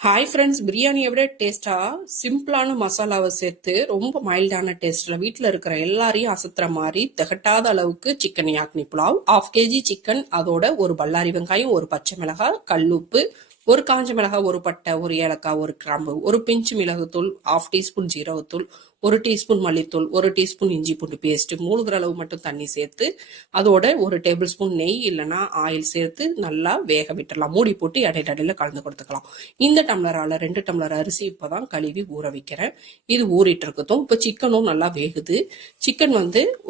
Hi friends, பிரியாணியை விட டேஸ்ட்டாக சிம்பிளான மசாலாவை சேர்த்து ரொம்ப மைல்டான டேஸ்ட்டில் வீட்டில் இருக்கிற எல்லாரையும் அசத்துற மாதிரி திகட்டாத அளவுக்கு சிக்கன் யாக்னி புலாவ். 1/2 kg சிக்கன், அதோட ஒரு பல்லாரி வெங்காயம், ஒரு பச்சை மிளகாய், கல்லுப்பு, ஒரு காஞ்ச மிளகாய், ஒரு பட்டை, ஒரு ஏலக்காய், ஒரு கிராம்பு, ஒரு பிஞ்சு மிளகுத்தூள், 1/2 டீஸ்பூன் ஜீரகத்தூள், 1 டீஸ்பூன் மல்லித்தூள், 1 டீஸ்பூன் இஞ்சி பூண்டு பேஸ்ட், மூழ்கிற அளவு மட்டும் தண்ணி சேர்த்து அதோட 1 டேபிள் ஸ்பூன் நெய் இல்லைன்னா ஆயில் சேர்த்து நல்லா வேக விட்டுடலாம். மூடி போட்டு இடையில கலந்து கொடுத்துக்கலாம். இந்த டம்ளரால் 2 டம்ளர் அரிசி இப்போதான் கழுவி ஊற வைக்கிறேன். இது ஊறிட்டு இருக்கட்டும். இப்போ சிக்கனும் நல்லா வேகுது. சிக்கன்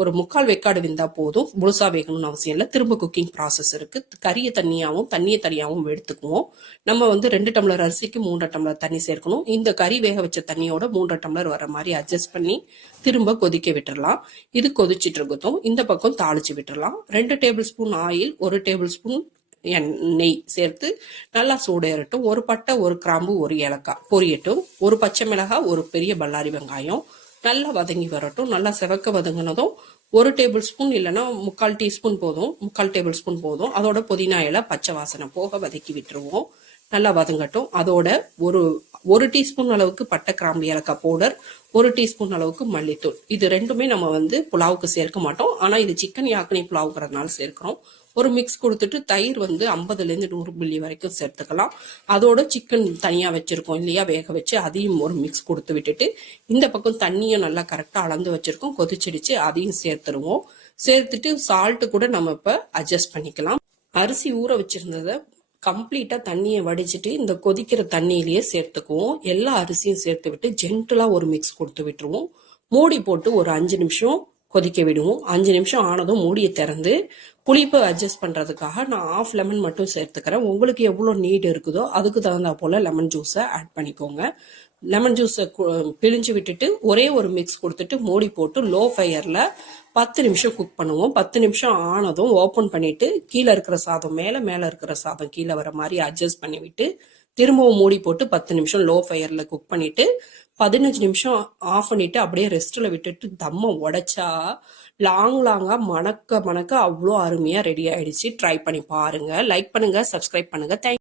ஒரு 3/4 வெக்காடு வெந்தா போதும், முழுசா வேகணும்னு அவசியம் இல்லை. திரும்ப குக்கிங் ப்ராசஸ் இருக்கு. கறியை தனியாகவும் எடுத்துக்குவோம். நம்ம 2 டம்ளர் அரிசிக்கு 3 டம்ளர் தண்ணி சேர்க்கணும். இந்த கறி வேக வச்ச தண்ணியோட 3 டம்ளர் வர மாதிரி அட்ஜஸ்ட் பண்ணி திரும்ப கொதிக்க விட்டுறலாம். இது கொதிச்சிட்டு இருக்கட்டும். இந்த பக்கம் தாளிச்சு விட்டுறலாம். 2 table spoon oil, 1 table spoon நெய் சேர்த்து நல்லா சூடேறட்டும். ஒரு பட்டை, ஒரு கிராம்பு, ஒரு ஏலக்காய் பொரியட்டும். ஒரு பச்சை மிளகாய், ஒரு பெரிய பல்லாரி வெங்காயம் நல்லா வதங்கி வரட்டும். நல்லா செவக்க வதங்கினதும் 1 டேபிள் ஸ்பூன் இல்லைன்னா 3/4 டீஸ்பூன் போதும், 3/4 டேபிள் ஸ்பூன் போதும். அதோட புதினா இலை பச்சை வாசனை போக வதக்கி விட்டுருவோம். நல்லா வதங்கட்டும். அதோட ஒரு டீஸ்பூன் அளவுக்கு பட்டை, கிராம்பு, ஏலக்காய் பவுடர், 1 டீஸ்பூன் அளவுக்கு மல்லித்தூள். இது ரெண்டுமே நம்ம புலாவுக்கு சேர்க்க மாட்டோம். ஆனா இது சிக்கன் யாக்னி புலாவுங்கிறதுனால சேர்க்கிறோம். ஒரு மிக்ஸ் கொடுத்துட்டு தயிர் 50லேருந்து 100 மில்லி வரைக்கும் சேர்த்துக்கலாம். அதோட சிக்கன் தனியா வச்சிருக்கோம் இல்லையா, வேக வச்சு அதையும் ஒரு மிக்ஸ் கொடுத்து விட்டுட்டு இந்த பக்கம் தண்ணியும் நல்லா கரெக்டா அளந்து வச்சிருக்கோம். கொதிச்சிடுச்சு, அதையும் சேர்த்துருவோம். சேர்த்துட்டு சால்ட் கூட நம்ம இப்ப அட்ஜஸ்ட் பண்ணிக்கலாம். அரிசி ஊற வச்சிருந்ததை கம்ப்ளீட்டா தண்ணியை வடிச்சிட்டு இந்த கொதிக்கிற தண்ணியிலேயே சேர்த்துக்குவோம். எல்லா அரிசியும் சேர்த்து விட்டு ஜென்டலா ஒரு மிக்ஸ் கொடுத்து விட்டுருவோம். மூடி போட்டு ஒரு 5 நிமிஷம் கொதிக்க விடுவோம். 5 நிமிஷம் ஆனதும் மூடியை திறந்து புளிப்பை அட்ஜஸ்ட் பண்றதுக்காக நான் 1/2 லெமன் மட்டும் சேர்த்துக்கிறேன். உங்களுக்கு எவ்வளவு நீட் இருக்குதோ அதுக்கு தகுந்தா போல லெமன் ஜூஸை ஆட் பண்ணிக்கோங்க. லெமன் ஜூஸை பிழிஞ்சு விட்டுட்டு ஒரே ஒரு மிக்ஸ் கொடுத்துட்டு மூடி போட்டு லோ ஃபயர்ல 10 நிமிஷம் குக் பண்ணுவோம். 10 நிமிஷம் ஆனதும் ஓப்பன் பண்ணிட்டு கீழே இருக்கிற சாதம் மேல இருக்கிற சாதம் கீழே வர மாதிரி அட்ஜஸ்ட் பண்ணி விட்டு திரும்பவும் மூடி போட்டு 10 நிமிஷம் லோ ஃபயர்ல குக் பண்ணிட்டு 15 நிமிஷம் ஆஃப் பண்ணிட்டு அப்படியே ரெஸ்ட்ல விட்டுட்டு தம்மை உடைச்சா லாங்கா மணக்க அவ்வளோ அருமையா ரெடி ஆயிடுச்சு. ட்ரை பண்ணி பாருங்க. லைக் பண்ணுங்க, சப்ஸ்கிரைப் பண்ணுங்க. தேங்க்யூ.